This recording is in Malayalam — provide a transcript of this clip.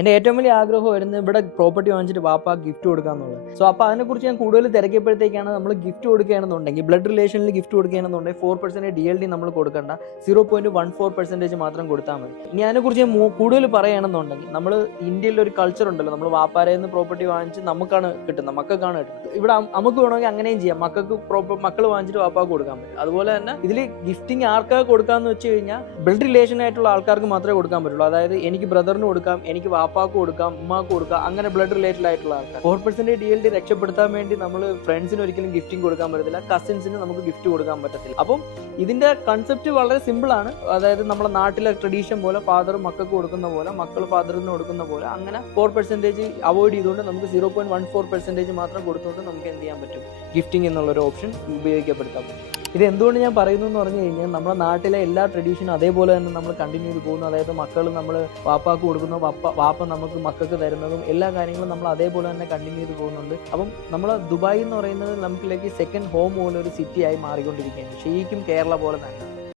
എൻ്റെ ഏറ്റവും വലിയ ആഗ്രഹമായിരുന്നു ഇവിടെ പ്രോപ്പർട്ടി വാങ്ങിച്ചിട്ട് വാപ്പ ഗിഫ്റ്റ് കൊടുക്കാന്നുള്ളത്. സോ അപ്പോൾ അതിനെക്കുറിച്ച് ഞാൻ കൂടുതൽ തിരക്കിയപ്പോഴത്തേക്കാണ് നമ്മൾ ഗിഫ്റ്റ് കൊടുക്കുകയാണെന്നുണ്ടെങ്കിൽ ബ്ലഡ് റിലേഷനിൽ ഗിഫ്റ്റ് കൊടുക്കുകയാണെന്നുണ്ടെങ്കിൽ 4% DLD നമ്മൾ കൊടുക്കേണ്ട, 0.14% മാത്രം കൊടുത്താൽ മതി. ഇനി അതിനെക്കുറിച്ച് ഞാൻ കൂടുതൽ പറയുകയാണെന്നുണ്ടെങ്കിൽ നമ്മൾ ഇന്ത്യയിൽ ഒരു കൾച്ചർ ഉണ്ടല്ലോ, നമ്മൾ വാപ്പാരയിൽ നിന്ന് പ്രോപ്പർട്ടി വാങ്ങിച്ച് നമുക്കാണ് കിട്ടുന്നത്, മക്കൾക്കാണ് കിട്ടുന്നത്. ഇവിടെ നമുക്ക് വേണമെങ്കിൽ അങ്ങനെയും ചെയ്യാം, മക്കൾ വാങ്ങിച്ചിട്ട് വാപ്പാക്ക് കൊടുക്കാൻ പറ്റും. അതുപോലെ തന്നെ ഇതിൽ ഗിഫ്റ്റിംഗ് ആർക്കാണ് കൊടുക്കാമെന്ന് വെച്ച് കഴിഞ്ഞാൽ ബ്ലഡ് റിലേഷൻ ആയിട്ടുള്ള ആൾക്കാർക്ക് മാത്രമേ കൊടുക്കാൻ പറ്റുള്ളൂ. അതായത് എനിക്ക് ബ്രദറിന് കൊടുക്കാം, എനിക്ക് വാപ്പാക്ക് കൊടുക്കാം, ഉമ്മാക്ക് കൊടുക്കാം, അങ്ങനെ ബ്ലഡ് റിലേറ്റഡ് ആയിട്ടുള്ള ആൾക്കാർ. 4% DLD രക്ഷപ്പെടുത്താൻ വേണ്ടി നമ്മൾ ഫ്രണ്ട്സിന് ഒരിക്കലും ഗിഫ്റ്റിംഗ് കൊടുക്കാൻ പറ്റത്തില്ല, കസിൻസിന് നമുക്ക് ഗിഫ്റ്റ് കൊടുക്കാൻ പറ്റത്തില്ല. അപ്പം ഇതിന്റെ കൺസെപ്റ്റ് വളരെ സിമ്പിൾ ആണ്. അതായത് നമ്മുടെ നാട്ടിലെ ട്രഡീഷൻ പോലെ ഫാദർ മക്കൾക്ക് കൊടുക്കുന്ന പോലെ, മക്കൾ ഫാദറിന് കൊടുക്കുന്ന പോലെ, അങ്ങനെ 4% അവോയ്ഡ് ചെയ്തുകൊണ്ട് നമുക്ക് 0.14% മാത്രം കൊടുത്തുകൊണ്ട് നമുക്ക് എന്ത് ചെയ്യാൻ പറ്റും, ഗിഫ്റ്റിംഗ് എന്നുള്ളൊരു ഓപ്ഷൻ ഉപയോഗിക്കപ്പെടുത്താൻ പറ്റും. ഇത് എന്തുകൊണ്ട് ഞാൻ പറയുന്നു എന്ന് പറഞ്ഞു കഴിഞ്ഞാൽ നമ്മുടെ നാട്ടിലെ എല്ലാ ട്രഡീഷനും അതേപോലെ തന്നെ നമ്മൾ കണ്ടിന്യൂ ചെയ്ത് പോകുന്നു. അതായത് മക്കൾ നമ്മൾ വാപ്പാക്ക് കൊടുക്കുന്നു, വാപ്പ നമുക്ക് മക്കൾക്ക് തരുന്നതും എല്ലാ കാര്യങ്ങളും നമ്മൾ അതേപോലെ തന്നെ കണ്ടിന്യൂ ചെയ്ത് പോകുന്നുണ്ട്. അപ്പം നമ്മൾ ദുബായ് എന്ന് പറയുന്നത് നമുക്കിലേക്ക് സെക്കൻഡ് ഹോം പോലെ ഒരു സിറ്റി ആയി മാറിക്കൊണ്ടിരിക്കുകയാണ്, ശരിക്കും കേരള പോലെ തന്നെ.